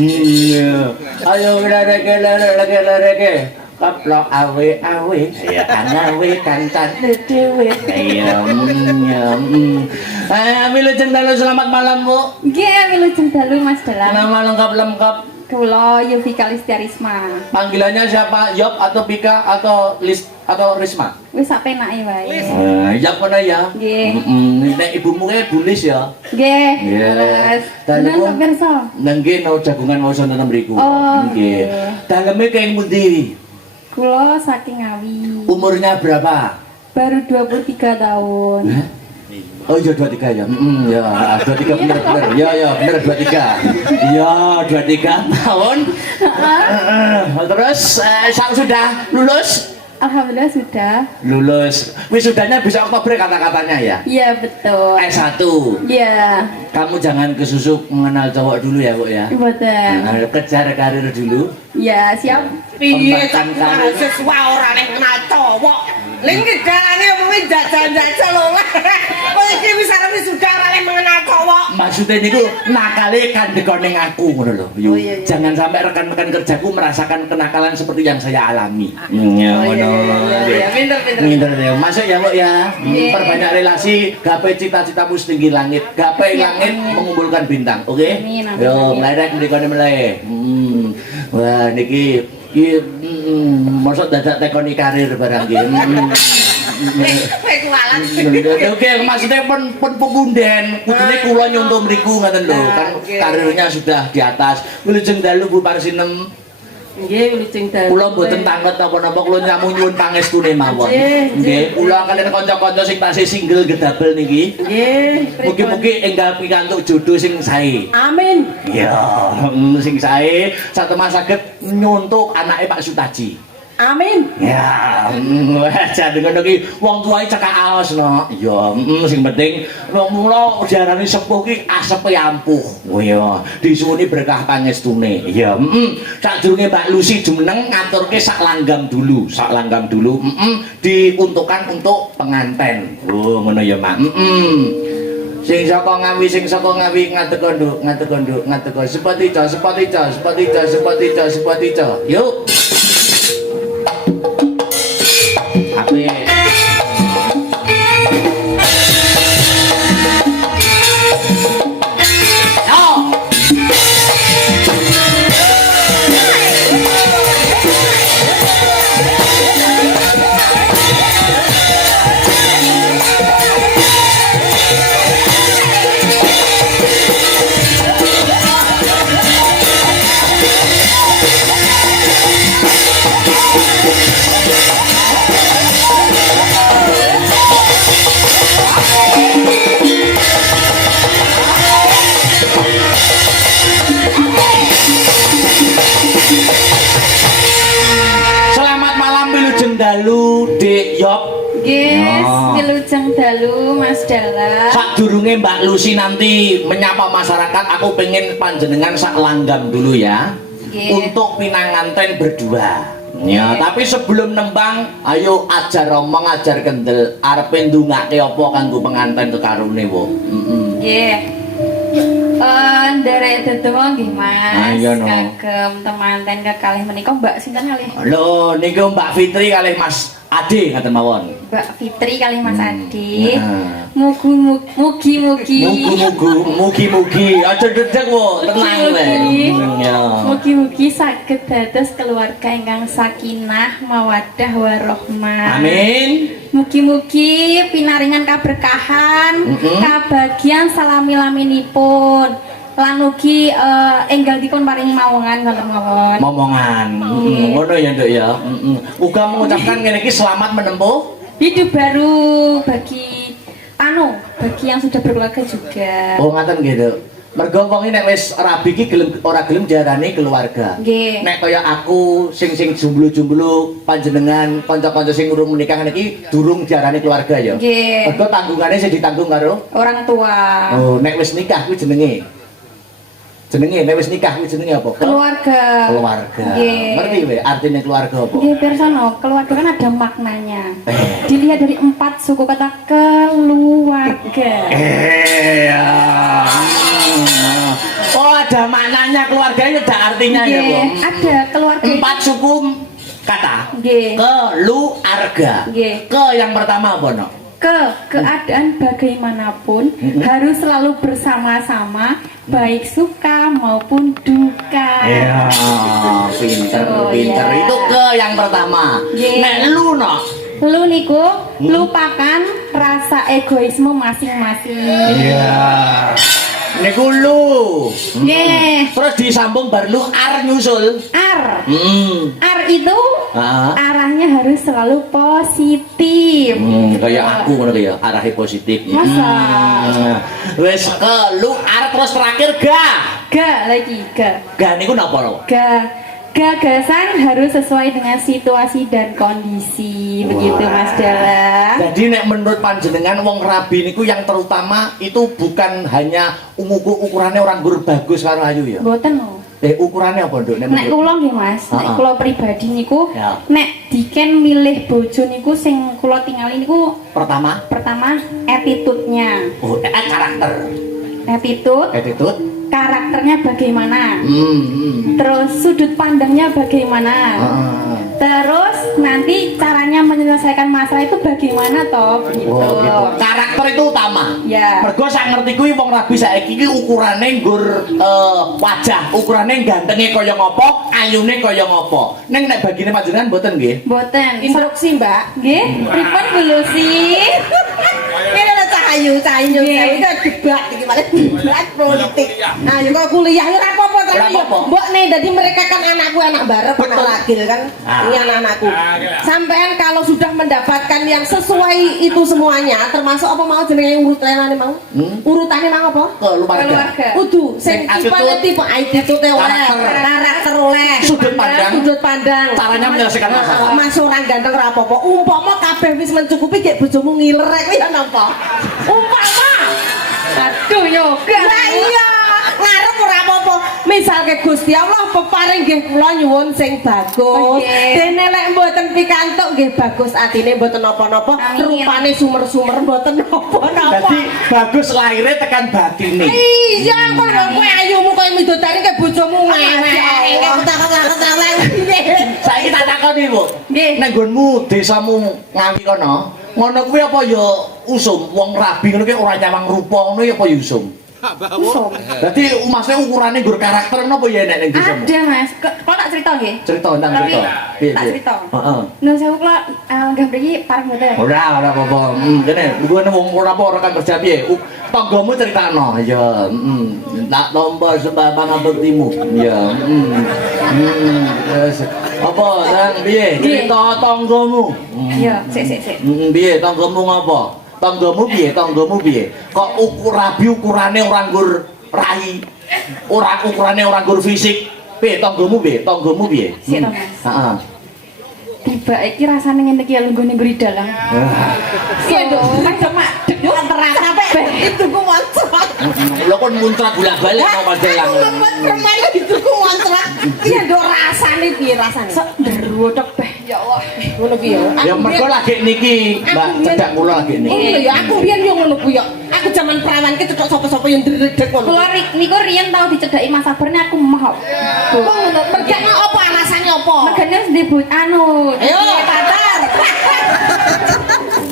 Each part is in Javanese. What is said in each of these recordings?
Iya. Ayo lere. Kaplok awe ya kan awe kancan dhewe. Iya. Wilujeng dalu selamat malam, Bu. Nggih, wilujeng dalu Mas Dalang. Nama lengkap. Kula Yovika Listiarisma. Panggilannya siapa? Yop atau Pika atau Risma? Wis sak penake wae. Yop kono ya. Nggih. Nek ibumu ke Bulis ya. Nggih. Nggih. Dalem pirsa. Nggih no jagungan mau sonten mriku. Oh, nggih. Daleme keng pundi? Kula saking Ngawi. Umurnya berapa? Baru 23 tahun. Oh iya 23 ya. Ya, 23 bener. Ya bener 23. Iya 23 tahun. Terus sudah lulus? Alhamdulillah sudah. Lulus. Wisudanya bisa Oktober kata-katanya ya? Iya betul. S1. Iya. Kamu jangan kesusuk mengenal cowok dulu ya, Bu ya. Betul. Nah, kejar karir dulu. Iya, siap. Piye Kembangkan karir. siswa ora ning kenal cowok. Lingki dalane omongin jajan-jajan lho. Kowe iki wis arep sudah ora ning mengenal cowok. Maksudnya niku nakale kandhekane aku ngono lho. Yo, Oh, iya. jangan sampai rekan-rekan kerjaku merasakan kenakalan seperti yang saya alami. Iya, pinter. Pinter ya. Masuk ya, Bu ya. Iya. Perbanyak relasi, gapai cita-citamu setinggi langit. Gapai langit mengumpulkan bintang. Oke? Amin, amin, Yo, amin. mlerek mrikone mleh. Wah, niki mosok dadak tekoni karir barang iki. Kowe kualat. Oke, maksudnya pun pemunden, kudune kula nyontoh mriku ngoten lho, kan karirnya sudah di atas. Wilujeng dalu Bu Parsinem. Nggih, wilujeng dalu. Kula mboten tanglet napa-napa, kula nyamu nyuwun pangestune mawon. Nggih, Nggih, kula kaliyan kanca-kanca sing tasih single gedabel niki. Nggih. Mugi-mugi enggal pikantuk jodoh sing sae. Amin. Ya, sing sae satemah saged nyontok anake Pak Sutaji. Amin. Ya, jadi ngono ki wong tuwae cekak aos no. Ya, sing penting mula diarani sepuh ki asepe ampuh. Oh ya, disuwuni berkah pangestune. Ya, sadurunge Mbak Lucy jumeneng ngaturke sak langgam dulu, diuntukkan untuk penganten. Oh, ngono ya, Mak. Sing saka ngawi ngateko sepati. Yuk. Apik. Selamat malam wilujeng dalu Dek Yop. Nggih, wilujeng dalu Mas Dalang. Sadurunge Mbak Lucy nanti menyapa masyarakat, aku pengen panjenengan sak langgam dulu ya. Nggih. Untuk pinanganten berdua. Ya, tapi sebelum nembang, ayo ajar omong, ajar kendel. Arepe ndongake apa kanggo penganten kekarune, Bu? Nggih. Nderek dedonga nggih Mas. Ayo, no. Kagem temanten kekalih menika Mbak sinten kalih? Lho, niku Mbak Fitri kalih Mas Ade ngaten mawon. Mbak Fitri kalih Mas Adi. Nah. Mugi-mugi. Mugi-mugi. Aja dedek, Bu. Tenang wae. Ya. Mugi-mugi saged dados keluarga ingkang sakinah, mawaddah warahmah. Amin. Mugi-mugi pinaringan kaberkahan, kabagian salami-laminipun. Lan ugi enggal dipun paring mawongan ngoten mawon. Momongan. Ngono ya, Nduk ya. Uga mengucapkan ngene iki selamat menempuh Hidup baru bagi yang sudah berkeluarga juga. Oh, ngaten nggih, Nduk. Mergo wong iki nek wis rabi iki ora gelem diarani keluarga. Nggih. Nek kaya aku sing jomblo-jomblo panjenengan kanca-kanca sing urung menikah niki durung diarani keluarga ya. Nggih. Mergo tanggungane sing ditanggung karo Orang tua. oh, nek wis nikah kuwi jenenge nek wis nikah kuwi jenenge apa? Keluarga. Keluarga. Nggih. Ngerti kowe artine keluarga apa? Nggih, pirsono, keluarga kan ada maknanya. Dilihat dari 4 suku kata keluarga. Ya. Oh, ada maknanya keluarga itu tidak artinya ya, Bu? Ada keluarga. 4 suku kata. Nggih. Keluarga. Nggih. Ke yang pertama apa, No? Keadaan bagaimanapun harus selalu bersama-sama, baik suka maupun duka. Ya, pinter, Oh, pinter. iya. Itu ke yang pertama. Nggih. Nek lu, No? Lu niku lupakan rasa egoisme masing-masing. Iya. Niku lu. Nggih. Terus disambung bar lu ar nyusul. Ar. Ar itu Ah. arahnya harus selalu positif. Kayak aku ngono ya, arahnya positif. Masa? Wes ke lu ar terus terakhir ga. Lagi. Ga niku napa lho? Gagasan harus sesuai dengan situasi dan kondisi. Begitu Mas Dala. Jadi nek menurut panjenengan wong rabi niku yang terutama itu bukan hanya ukurannya orang gur bagus karo ayu ya. Mboten lho. Ukurannya apa, Nduk? Nek kula nggih Mas, nek kula pribadi niku Ya. nek diken milih bojo niku sing kula tingali niku pertama, attitude-nya. karakter. Attitude, karakternya bagaimana? Hmm. Terus sudut pandangnya bagaimana? Terus nanti caranya menyelesaikan masalah itu bagaimana toh? Gitu. Oh, gitu. Karakter itu utama. Ya. Mergo sak ngerti kuwi wong rabi saiki iki ukurane nggur wajah, ukurane gantenge kaya ngopo, ayune kaya ngopo. Ning nek bagine panjenengan mboten nggih? Mboten. Instruksi, Mbak. Nggih, pripun dulu sih? Ini ada cahayu itu debat iki malah debat politik. Nah, yo kok kuliah yo ora apa-apa Ora tapi yo apa-apa. mbok nih dadi mereka kan anakku anak barep anak Betul. lagil kan. Ah. Ini anak-anakku. Sampean kalau sudah mendapatkan yang sesuai itu semuanya termasuk apa mau jenenge urutanane mau? Urutannya mau apa? Keluarga. Kudu sing Sing tipe attitude oleh, Karakter. karakter oleh, Sudut pandang. Caranya menyelesaikan masalah. Mas orang ganteng ora apa-apa. Umpama kabeh wis mencukupi gek bojomu ngilerek kuwi ya napa? Umpama. Aduh yoga. Lah iya, ngarep ora apa-apa. Misalke Gusti Allah peparing nggih kula nyuwun sing bagus. Oke. Dene lek mboten pikantuk nggih bagus atine mboten napa-napa, Amin. rupane sumer-sumer mboten napa-napa. Jadi bagus lahirnya tekan batine. Iya, kok kowe ayumu koyo midodari ke bojomu ngewek. Saiki tak takoni, Bu. Nggih. Nek nggonmu desamu ngawi kono, ngono kuwi apa ya usum wong rabi ngono ki ora nyawang rupa ngono ya apa ya usum? Usum. Dadi maksudnya ukurannya nggur karakter napa ya nek ning desamu? Ada Mas. Kalau tak cerita nggih. Cerita tentang Tapi cerita. Piye, tak piye? cerita. Heeh. Nun sewu kula nggih mriki pareng mboten. Ora apa-apa. Kene ngene wong ora apa rekan kerja piye? Tanggamu critakno. Ya, tak tombo sebab ngabektimu. Ya, Wes. Apa nang piye? Cerita tanggamu. Iya, sik. Piye tanggamu ngapa? Tanggamu piye? Kok rabi ukurane ora nggur rai. Ora ukurane ora nggur fisik. Piye tanggamu piye? Sik to, Mas. Heeh. Tiba iki rasane ngene iki lho nggone mburi dalang. Iya dong, madhep yo terang Sampai itu ku wancrak. Lho kon muncrat bolak-balik mau panjalang. Aku lempet permen itu ku wancrak. Iya ndok rasane piye rasane? Sok nderu tok beh. Ya Allah. Ngono ki ya. Ya mergo lagi niki, Mbak, cedak kula lagi Oh niki. iya, aku biyen yo ngono ku ya. Aku zaman prawan ki cetok sapa-sapa yang ndredeg ngono. Kula niku riyen tau dicedhaki Mas Sabarne aku emoh. Kok ngono? Mergane apa alasannya apa? Mergane wis disebut anu. Ayo, tatar.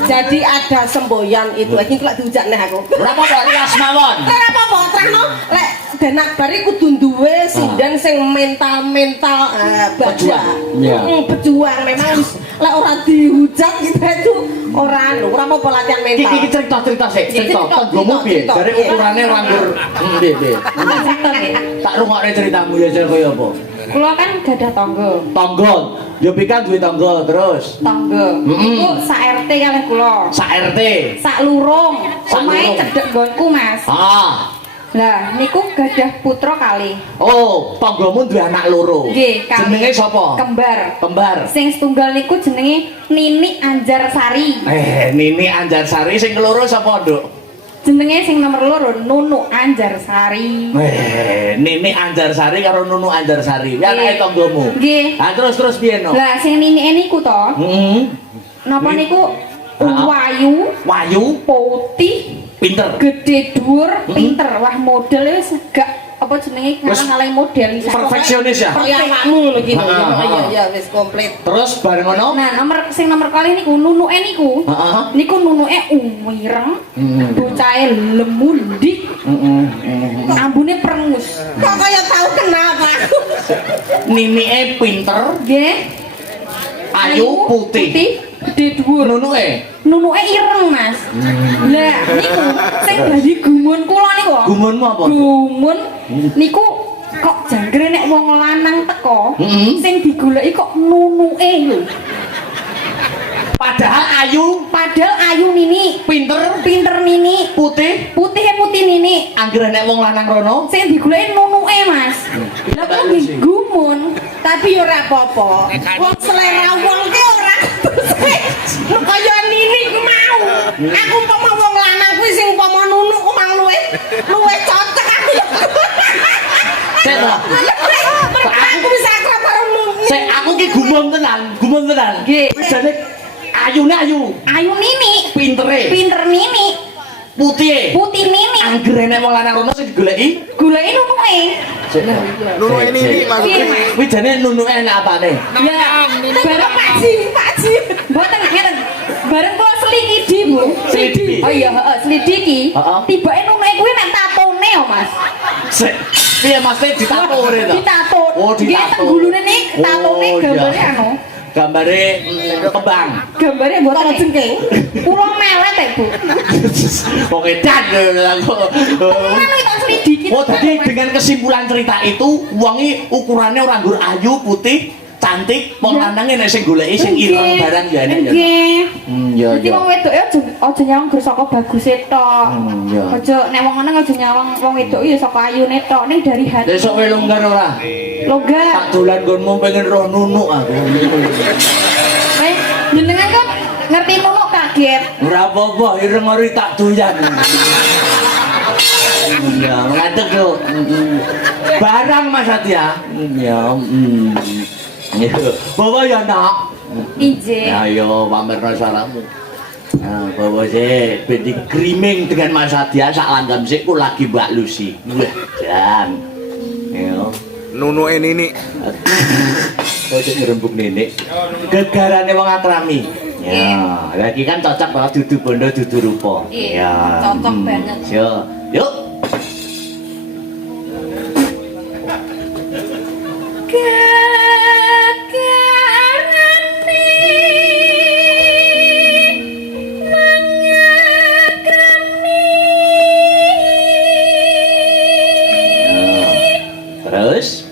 Jadi ada semboyan itu lagi kelak diujak nih aku. Ora apa-apa kelas mawon. Ora apa-apa, terangno lek denak bari kudu duwe sinden sing mental baja. Iya. Pejuang memang wis lek ora dihujat kita itu ora anu, ora apa latihan mental. Iki cerita-cerita sik, cerita Cerita, tanggomu piye? cerita. Jare ukurane ora nggur. Piye. Cerita nggih. Tak rungokne ceritamu ya jare kaya apa? Kula kan gadah tangga. Tangga. Ya pikan duwe tangga terus. Tangga. Iku sak RT kalih kula. Sak RT. Sak lurung. Sak Omahe lurung. cedhek nggonku, Mas. Ah. Lah, niku gadah putra kalih. Oh, tanggamu duwe anak loro. Nggih, kalih. Jenenge sapa? Kembar. Kembar. Sing setunggal niku jenenge Nini Anjarsari. Nini Anjarsari sing keloro sapa, Nduk? Jenenge sing nomor loro Nunu Anjarsari. Nini Anjarsari karo Nunu Anjarsari. Ya anake tanggamu. Nggih. Ah terus piye no? Lah sing Nini niku to, napa niku wayu, Wayu, putih, pinter. gede dhuwur, pinter. Wah modele wis gak apa jenenge ngalang-alang model iki. Perfeksionis ya. Kaya awakmu ngono iki. Heeh. Iya wis komplit. Terus bareng ngono? Nah, nomor kali niku nunuke niku. Heeh. Niku nunuke umireng. Bocahe lemu ndik. Ambune prengus. Kok kaya tahu kenapa? Ninike pinter, Nggih. ayu, putih. Gede dhuwur. Nunuke ireng, Mas. Lah, niku sing dadi gumun kula niku. Gumunmu apa? Gumun niku kok jangkre nek wong lanang teko, sing digoleki kok nunuke lho. Padahal Ayu nini, pinter nini, putih, putih nini. anggere nek wong lanang rono, Sing digoleki nunuke, Mas. Lah kok nggih gumun. Tapi ora apa-apa. Wong selera wong ki ora kaya nini ku mau. Aku umpama wong lanang kuwi sing umpama nunuk ku mang luwe cocok aku. Sik to. Aku bisa akrab karo nunuk. Sik aku ki gumun tenan. Nggih. Jane ayune ayu, Ayu nini, pintere, pinter nini, putih. putih nini. Anggere nek wong lanang rono sing digoleki, Goleki nunuke. Nunuke ini Iya, maksudnya. Mas. kuwi jane nunuke enak apane? Ya, bareng Pakji. Mboten ngeten. Bareng kula selidiki, Bu. Selidiki? Oh iya, heeh, selidiki. Heeh. Tibake nunuke kuwi nek tatone ya, Mas. Sik. Piye maksudnya ditato ngene to? Ditato. Oh, Nggih, ditato. teng gulune nik tatone Oh, gambare iya. anu. Gambare kembang. Gambare mboten Karo nik. jengking. Kula melet ya, Bu. Pokoke dan aku. Tenan iki tak selidiki. Oh, tadi dengan kesimpulan cerita itu, wongi ukurannya orang nggur ayu, putih, cantik, wong lanange nek sing goleki sing ireng barang ya enek ya. Nggih. Ya Jadi wong wedok ya aja nyawang gur saka baguse tok. ya. Aja nek wong lanang aja nyawang wong wedok ya saka ayune tok, ning dari hati. Besok kowe longgar ora? Longgar. Tak dolan nggonmu pengen roh nunuk aku. Jenengan kan ngerti nunuk kaget. Ora apa-apa, ireng ori tak doyan. Ya, ngadeg yo. Barang Mas Satya. Ya, Ya, bawa ya nak. Ije. Ayo pamerno suaramu. Nah, bawa sih, di grooming dengan Mas Satya sak langgam sik ku lagi Mbak Lucy. Wah, jan. Yo. Nunuke ini. Kok sik ngrembug nenek. Gegarane wong akrami. Ya, lagi kan cocok banget dudu bondo dudu rupa. Iya, cocok banget. Yo, yuk. Terus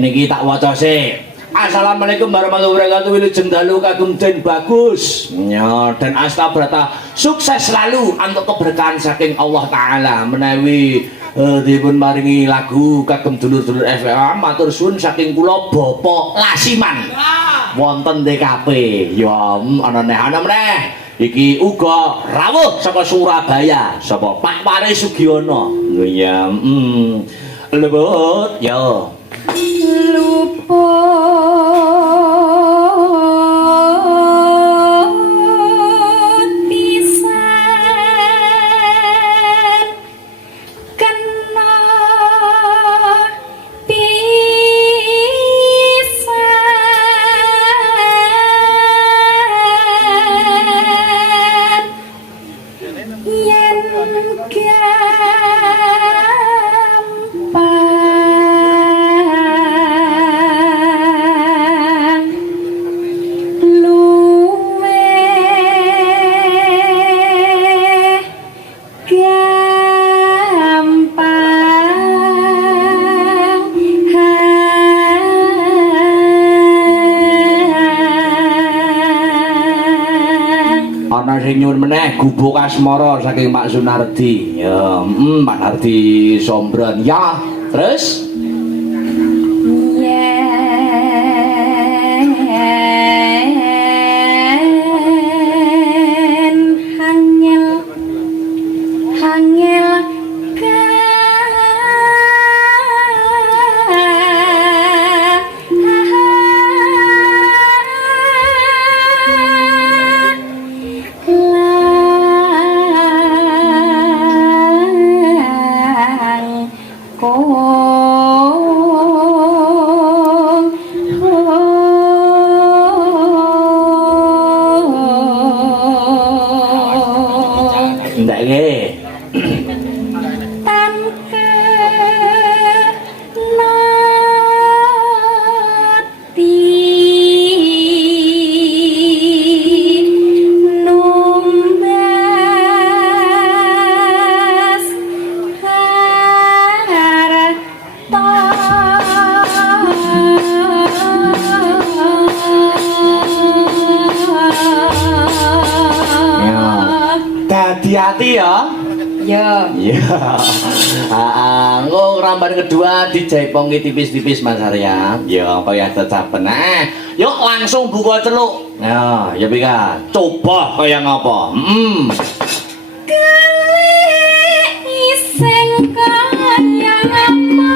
niki tak waca sik. Assalamualaikum warahmatullahi wabarakatuh. Wilujeng dalu kagum Den Bagus. Ya, dan astabrata sukses selalu untuk keberkahan saking Allah taala menawi dipun maringi lagu kagem dulur-dulur FM matur suwun saking kula Bapak Lasiman. Wonten DKP. Ya, ana meneh. Iki uga rawuh saka Surabaya, sapa Pak Pare Sugiono. Lho ya, lebut ya. Luput pisan kena pisan yen gampang gubuk asmara saking Pak Sunardi. Ya, Pak Nardi Sombron. Ya, terus ndak nggih. Hati-hati ya. Ya. Iya. Nggo ramban kedua dijaipongke tipis-tipis Mas Arya. Ya, kaya tecapen. Yuk langsung buka celuk. Ya, ya Bika. Coba kaya ngapa? Iseng kaya ngapa?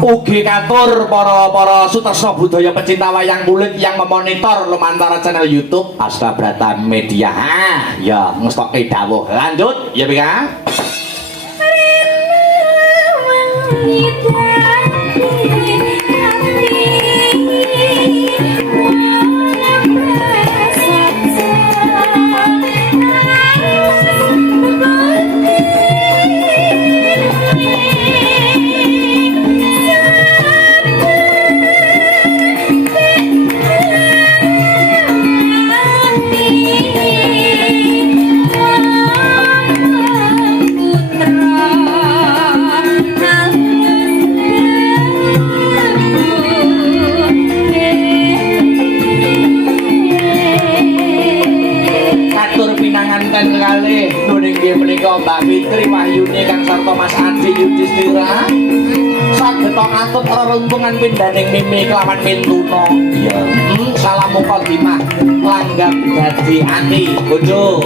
Ugi katur para sutresna budaya pecinta wayang kulit yang memonitor lumantar channel YouTube Asta Brata Media. Ya, ngestokke dawuh. Lanjut, ya Bika. Kali nuning nggih menika Mbak Fitri Wahyuni kang sarta Mas Adi Yudhistira saged atut reruntungan pindaning mimi kelawan mintuna. Ya, salam mukadimah langgam dadi ati bojo.